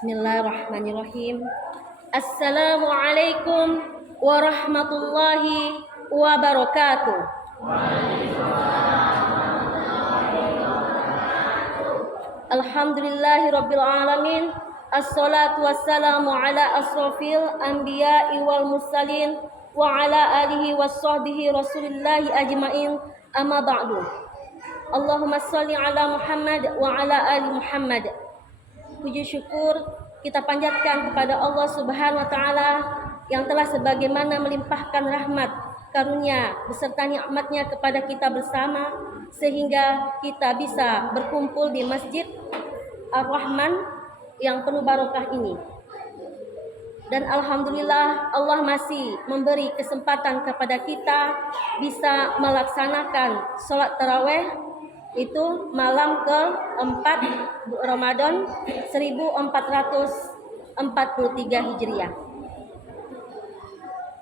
Bismillahirrahmanirrahim. Assalamualaikum warahmatullahi wabarakatuh. Alhamdulillahirabbil alamin. Assalatu wassalamu ala asrofil anbiya'i wal mursalin wa ala alihi wassahbihi rasulillahi ajmain. Amma ba'du. Allahumma salli ala Muhammad wa ala ali Muhammad. Puji syukur kita panjatkan kepada Allah Subhanahu wa taala yang telah sebagaimana melimpahkan rahmat, karunia beserta nikmatnya kepada kita bersama sehingga kita bisa berkumpul di Masjid Ar-Rahman yang penuh barokah ini. Dan alhamdulillah Allah masih memberi kesempatan kepada kita bisa melaksanakan sholat tarawih itu malam ke-4 Ramadan 1443 Hijriah.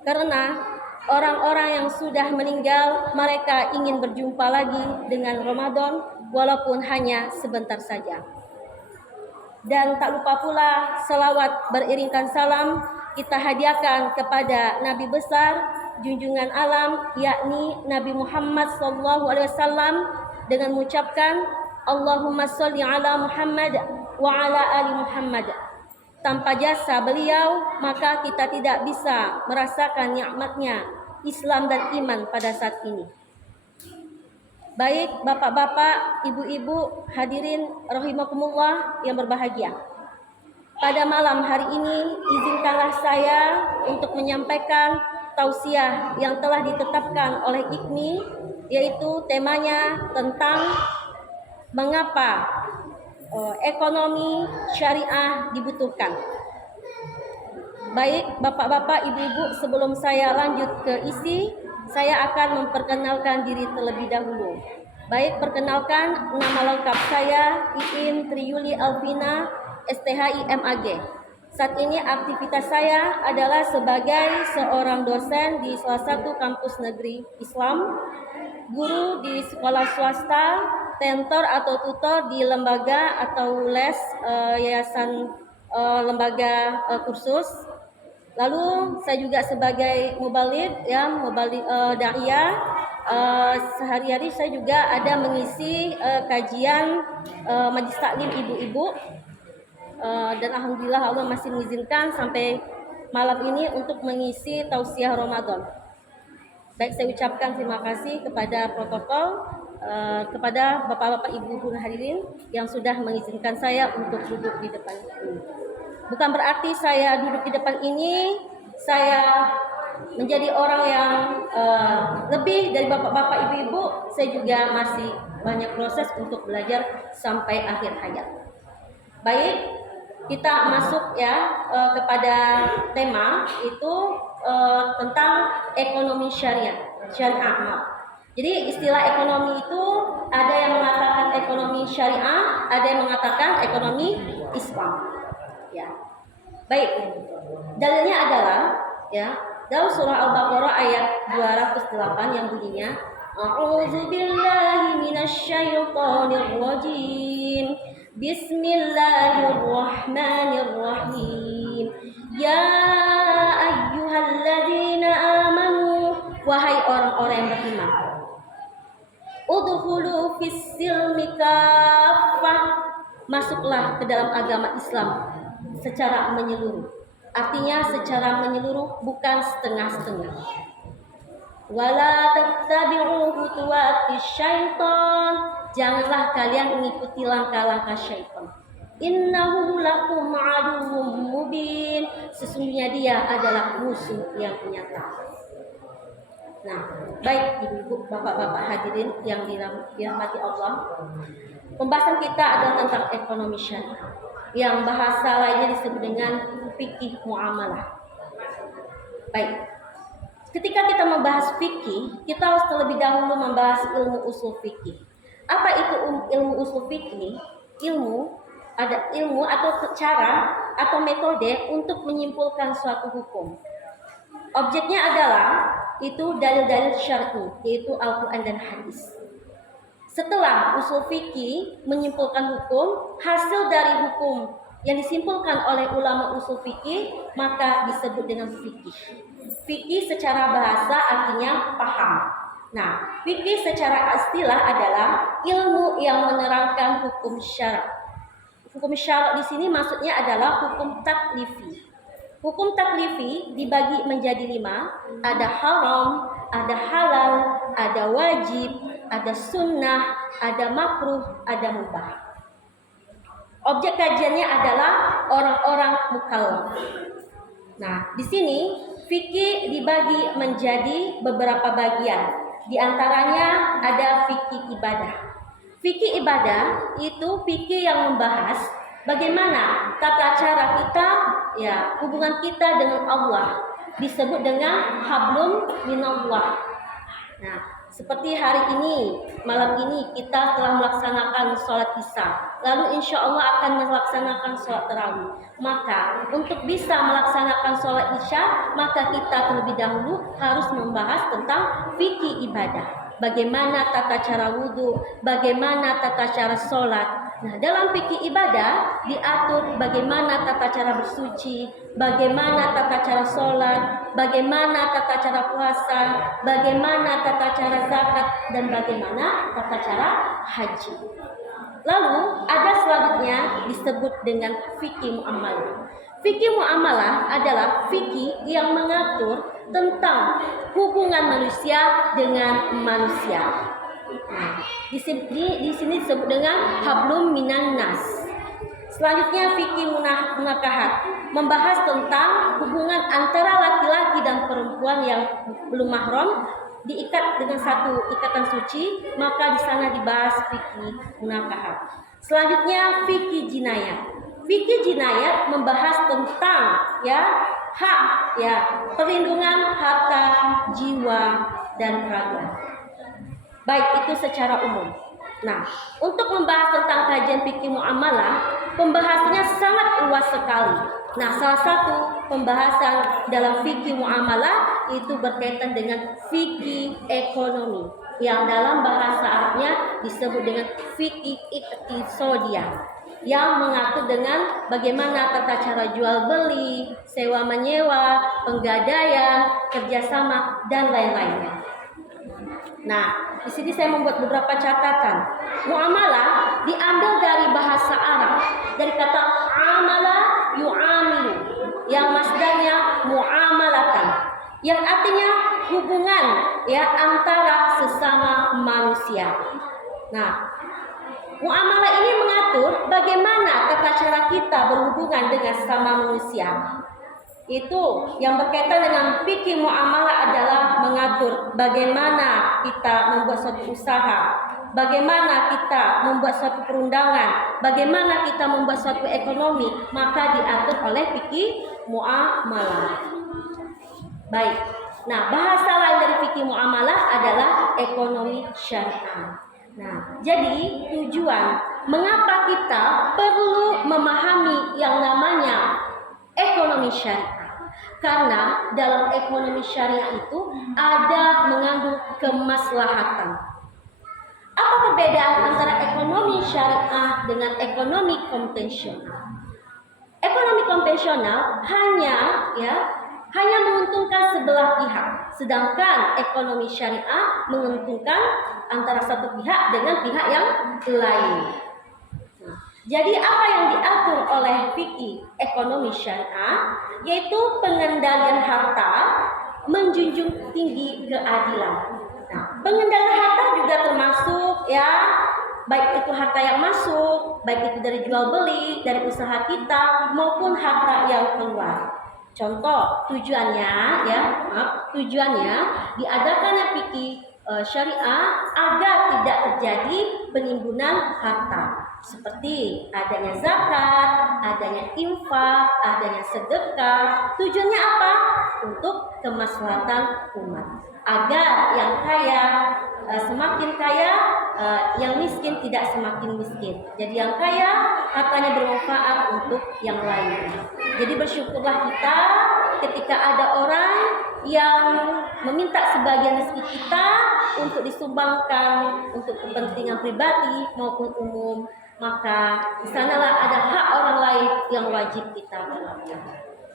Karena orang-orang yang sudah meninggal mereka ingin berjumpa lagi dengan Ramadan walaupun hanya sebentar saja. Dan tak lupa pula selawat beriringkan salam kita hadiahkan kepada Nabi besar junjungan alam yakni Nabi Muhammad SAW dengan mengucapkan Allahumma sholli ala Muhammad wa ala ali Muhammad. Tanpa jasa beliau maka kita tidak bisa merasakan nikmatnya Islam dan iman pada saat ini. Baik bapak-bapak, ibu-ibu, hadirin rahimakumullah yang berbahagia. Pada malam hari ini izinkanlah saya untuk menyampaikan tausiah yang telah ditetapkan oleh IKMI, yaitu temanya tentang mengapa ekonomi syariah dibutuhkan. Baik bapak-bapak, ibu-ibu, sebelum saya lanjut ke isi, saya akan memperkenalkan diri terlebih dahulu. Baik, perkenalkan nama lengkap saya Iin Triyuli Alvina, STHI MAG. Saat ini aktivitas saya adalah sebagai seorang dosen di salah satu kampus negeri Islam, guru di sekolah swasta, tentor atau tutor di lembaga atau les yayasan lembaga kursus. Lalu saya juga sebagai mubaligh da'iyah. Sehari-hari saya juga ada mengisi kajian majlis taklim ibu-ibu. Dan alhamdulillah Allah masih mengizinkan sampai malam ini untuk mengisi tausiah Ramadan. Baik, saya ucapkan terima kasih kepada protokol, kepada bapak-bapak ibu-ibu hadirin yang sudah mengizinkan saya untuk duduk di depan ini. Bukan berarti saya duduk di depan ini saya menjadi orang yang lebih dari bapak-bapak ibu-ibu. Saya juga masih banyak proses untuk belajar sampai akhir hayat. Baik, kita masuk kepada tema itu tentang ekonomi syariah. Jadi istilah ekonomi itu ada yang mengatakan ekonomi syariah, ada yang mengatakan ekonomi Islam. Ya. Baik. Dalilnya adalah dalam surah Al-Baqarah ayat 208 yang bunyinya A'udzubillahi minasyaitonir rajim. Bismillahirrahmanirrahim. Ya ayyuhalladzina amanu, wahai orang-orang yang beriman, udkhulu fis-silmi kaffah, masuklah ke dalam agama Islam secara menyeluruh. Artinya secara menyeluruh, bukan setengah-setengah. Wala tattabi'u khutuwatis syaitan, janganlah kalian mengikuti langkah-langkah syaitan. Innahu lakum aduwwum mubin, sesungguhnya dia adalah musuh yang nyata. Nah, baik ibu-ibu, bapak-bapak hadirin yang dirahmati Allah. Pembahasan kita adalah tentang ekonomi syariah, yang bahasa lainnya disebut dengan fikih muamalah. Baik. Ketika kita membahas fikih, kita harus terlebih dahulu membahas ilmu usul fikih. Apa itu ilmu usul fikih? Ada ilmu atau cara atau metode untuk menyimpulkan suatu hukum. Objeknya adalah itu dalil-dalil syar'i, yaitu Al-Quran dan hadis. Setelah usul fikih menyimpulkan hukum, hasil dari hukum yang disimpulkan oleh ulama usul fikih, maka disebut dengan fikih. Fikih secara bahasa artinya paham. Nah, fikih secara istilah adalah ilmu yang menerangkan hukum syarak. Hukum syarak di sini maksudnya adalah hukum taklifi. Hukum taklifi dibagi menjadi 5, ada haram, ada halal, ada wajib, ada sunnah, ada makruh, ada mubah. Objek kajiannya adalah orang-orang mukallaf. Nah, di sini fikih dibagi menjadi beberapa bagian. Di antaranya ada fikih ibadah. Fikih ibadah itu fikih yang membahas bagaimana tata cara kita, ya, hubungan kita dengan Allah, disebut dengan hablum minallah. Nah, seperti hari ini, malam ini kita telah melaksanakan sholat isya. Lalu insya Allah akan melaksanakan sholat tarawih. Maka untuk bisa melaksanakan sholat isya, maka kita terlebih dahulu harus membahas tentang fikih ibadah. Bagaimana tata cara wudhu, bagaimana tata cara sholat. Nah, dalam fikih ibadah diatur bagaimana tata cara bersuci, bagaimana tata cara sholat, bagaimana tata cara puasa, bagaimana tata cara zakat, dan bagaimana tata cara haji. Lalu ada selanjutnya disebut dengan fikih muamalah. Fikih muamalah adalah fikih yang mengatur tentang hubungan manusia dengan manusia. Nah, di sini disebut dengan hablum minan nas. Selanjutnya fikih munakahat, membahas tentang hubungan antara laki-laki dan perempuan yang belum mahram diikat dengan satu ikatan suci, maka di sana dibahas fikih munakahat. Selanjutnya fikih jinayat. Fikih jinayat membahas tentang hak, perlindungan harta, jiwa, dan raga. Baik, itu secara umum. Nah, untuk membahas tentang kajian fikih muamalah, pembahasannya sangat luas sekali. Nah, salah satu pembahasan dalam fikih muamalah itu berkaitan dengan fikih ekonomi, yang dalam bahasa Arabnya disebut dengan fikih iqtisadiyah, yang mengatur dengan bagaimana tata cara jual beli, sewa menyewa, penggadaian, kerjasama, dan lain-lainnya. Nah, di sini saya membuat beberapa catatan. Muamalah diambil dari bahasa Arab, dari kata amala yu'amilu, yang masdarnya muamalatan, yang artinya hubungan antara sesama manusia. Nah, muamalah ini mengatur bagaimana tata cara kita berhubungan dengan sesama manusia. Itu yang berkaitan dengan fikih muamalah adalah mengatur bagaimana kita membuat suatu usaha, bagaimana kita membuat suatu perundangan, bagaimana kita membuat suatu ekonomi, maka diatur oleh fikih muamalah. Baik. Nah, bahasa lain dari fikih muamalah adalah ekonomi syariah. Nah, jadi tujuan mengapa kita perlu memahami yang namanya ekonomi syariah? Karena dalam ekonomi syariah itu ada mengandung kemaslahatan. Apa perbedaan antara ekonomi syariah dengan ekonomi konvensional? Ekonomi konvensional hanya menguntungkan sebelah pihak, sedangkan ekonomi syariah menguntungkan antara satu pihak dengan pihak yang lain. Jadi apa yang diatur oleh fikih ekonomi syariah yaitu pengendalian harta, menjunjung tinggi keadilan. Nah, pengendalian harta juga termasuk baik itu harta yang masuk, baik itu dari jual beli, dari usaha kita maupun harta yang keluar. Contoh tujuannya diadakannya fikih syariah agar tidak terjadi penimbunan harta, seperti adanya zakat, adanya infak, adanya sedekah. Tujuannya apa? Untuk kemaslahatan umat, agar yang kaya semakin kaya, yang miskin tidak semakin miskin. Jadi yang kaya hartanya bermanfaat untuk yang lain. Jadi bersyukurlah kita ketika ada orang yang meminta sebagian rezeki kita untuk disumbangkan untuk kepentingan pribadi maupun umum. maka di sanalah ada hak orang lain yang wajib kita gunakan.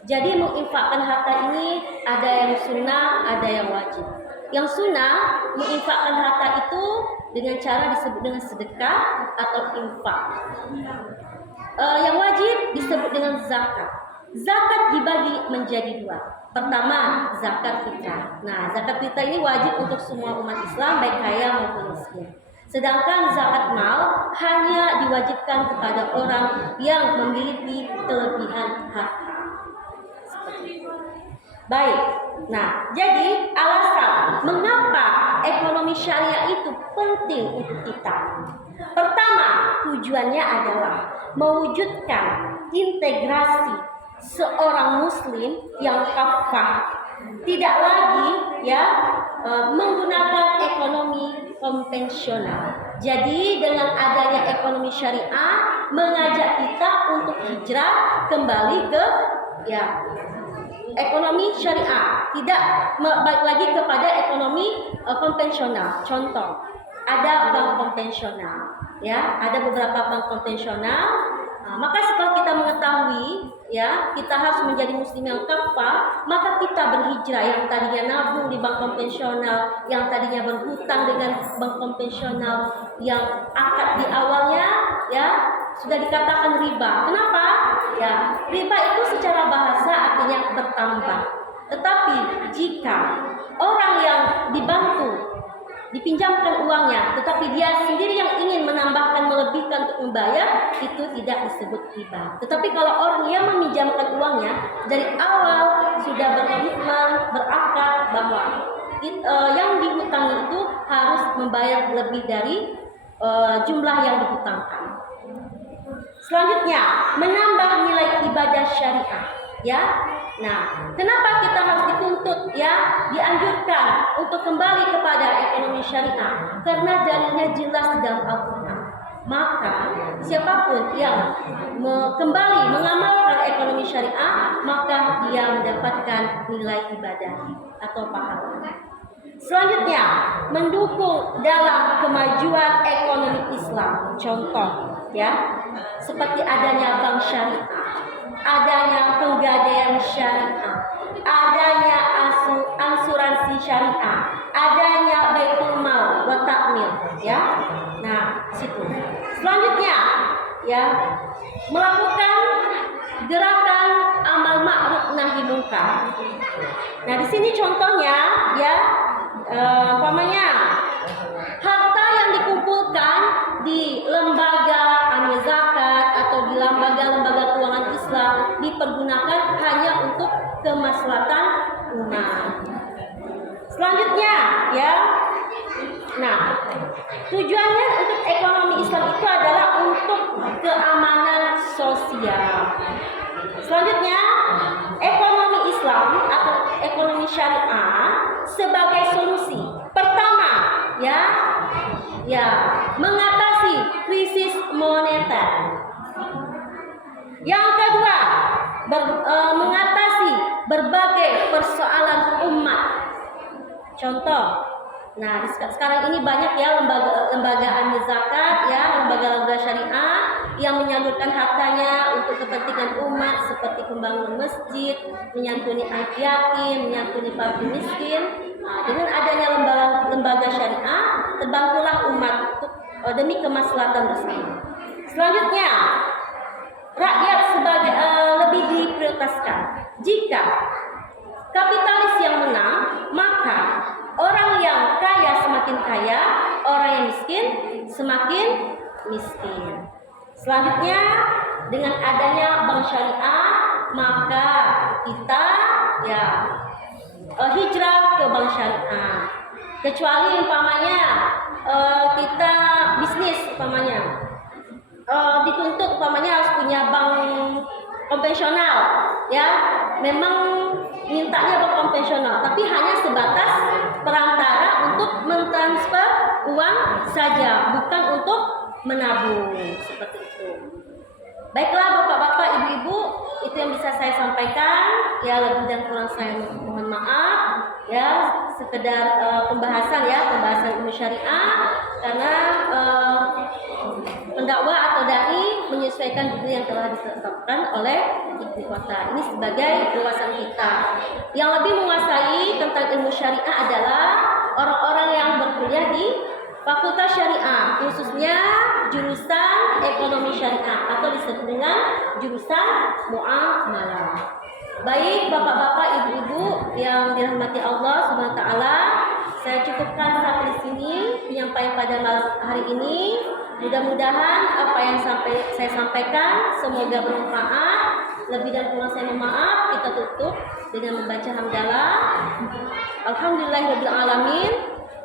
Jadi menginfakkan harta ini ada yang sunnah, ada yang wajib. Yang sunnah menginfakkan harta itu dengan cara disebut dengan sedekah atau infak. Yang wajib disebut dengan zakat. Zakat dibagi menjadi dua. Pertama, zakat fitrah. Nah, zakat fitrah ini wajib untuk semua umat Islam, baik kaya maupun miskin. Sedangkan zakat mal hanya diwajibkan kepada orang yang memiliki kelebihan harta. Baik, nah jadi alasan mengapa ekonomi syariah itu penting untuk kita. Pertama, tujuannya adalah mewujudkan integrasi seorang muslim yang kafah, tidak lagi menggunakan ekonomi konvensional. Jadi dengan adanya ekonomi syariah mengajak kita untuk hijrah kembali ke ekonomi syariah, tidak balik lagi kepada ekonomi konvensional. Contoh, ada bank konvensional, ada beberapa bank konvensional. Maka setelah kita mengetahui, kita harus menjadi muslim yang kafah, maka kita berhijrah. Yang tadinya nabung di bank konvensional, yang tadinya berhutang dengan bank konvensional, yang akad di awalnya sudah dikatakan riba. Kenapa? Riba itu secara bahasa artinya bertambah. Tetapi jika orang yang dibantu dipinjamkan uangnya, tetapi dia sendiri yang ingin menambahkan, melebihkan untuk membayar, itu tidak disebut riba. Tetapi kalau orang yang meminjamkan uangnya dari awal sudah berkomitmen, berakad bahwa yang dihutangi itu harus membayar lebih dari jumlah yang dihutangkan. Selanjutnya, menambah nilai ibadah syariah. Nah, kenapa kita harus dituntut dianjurkan untuk kembali kepada ekonomi syariah? Karena dalilnya jelas di dalam Al-Quran. Maka siapapun yang kembali mengamalkan ekonomi syariah, maka dia mendapatkan nilai ibadah atau pahala. Selanjutnya, mendukung dalam kemajuan ekonomi Islam. Contoh, seperti adanya bank syariah, adanya penggadaian syariah, adanya asuransi syariah, adanya baitul mal wa ta'mir, Nah, situ. Selanjutnya, melakukan gerakan amal ma'ruf nahi munkar. Nah, di sini contohnya umpamanya harta yang dikumpulkan di lembaga amil zakat atau di lembaga-lembaga keuangan Islam dipergunakan hanya untuk kemaslahatan umat. Selanjutnya, nah, tujuannya untuk ekonomi Islam itu adalah untuk keamanan sosial. Selanjutnya, ekonomi Islam atau ekonomi syariah sebagai solusi. Pertama, mengatasi krisis moneter. Yang kedua, mengatasi berbagai persoalan umat. Contoh, nah sekarang ini banyak lembaga amil zakat, lembaga-lembaga syariah yang menyalurkan hartanya untuk kepentingan umat seperti pembangunan masjid, menyantuni anak yatim, menyantuni fakir miskin. Nah, dengan adanya lembaga syariah, terbantulah umat untuk demi kemaslahatan bersama. Selanjutnya, rakyat sebagai lebih diprioritaskan. Jika kapitalis yang menang, maka orang yang kaya semakin kaya, orang yang miskin semakin miskin. Selanjutnya, dengan adanya bank syariah, maka kita hijrah ke bank syariah. Kecuali umpamanya kita bisnis dituntut harus punya bank konvensional, memang mintanya bank konvensional, tapi hanya sebatas perantara untuk mentransfer uang saja, bukan untuk menabung, seperti itu. Baiklah bapak-bapak, ibu-ibu, itu yang bisa saya sampaikan. Lebih dan kurang saya mohon maaf. Sekedar pembahasan ilmu syariah, karena pendakwah atau dai menyesuaikan judul yang telah ditetapkan oleh ibu kota. Ini sebagai wawasan kita. Yang lebih menguasai tentang ilmu syariah adalah orang-orang yang berkuliah di Fakultas Syariah, khususnya jurusan Ekonomi Syariah atau disebut dengan jurusan Muamalah. Baik bapak-bapak, ibu-ibu yang dirahmati Allah Subhanahu wa taala, saya cukupkan sampai di sini penyampaian pada malam hari ini. Mudah-mudahan apa yang saya sampaikan semoga bermanfaat. Lebih dan kurang saya mohon maaf. Kita tutup dengan membaca hamdalah. Alhamdulillahirabbil alamin.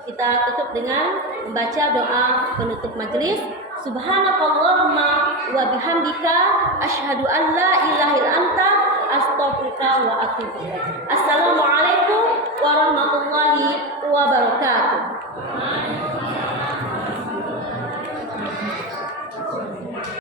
Kita tutup dengan membaca doa penutup majelis. Subhanakallahumma wa bihamdika asyhadu an la ilaha illa anta astaghfiruka wa atubu ilaik. Assalamualaikum warahmatullahi wabarakatuh.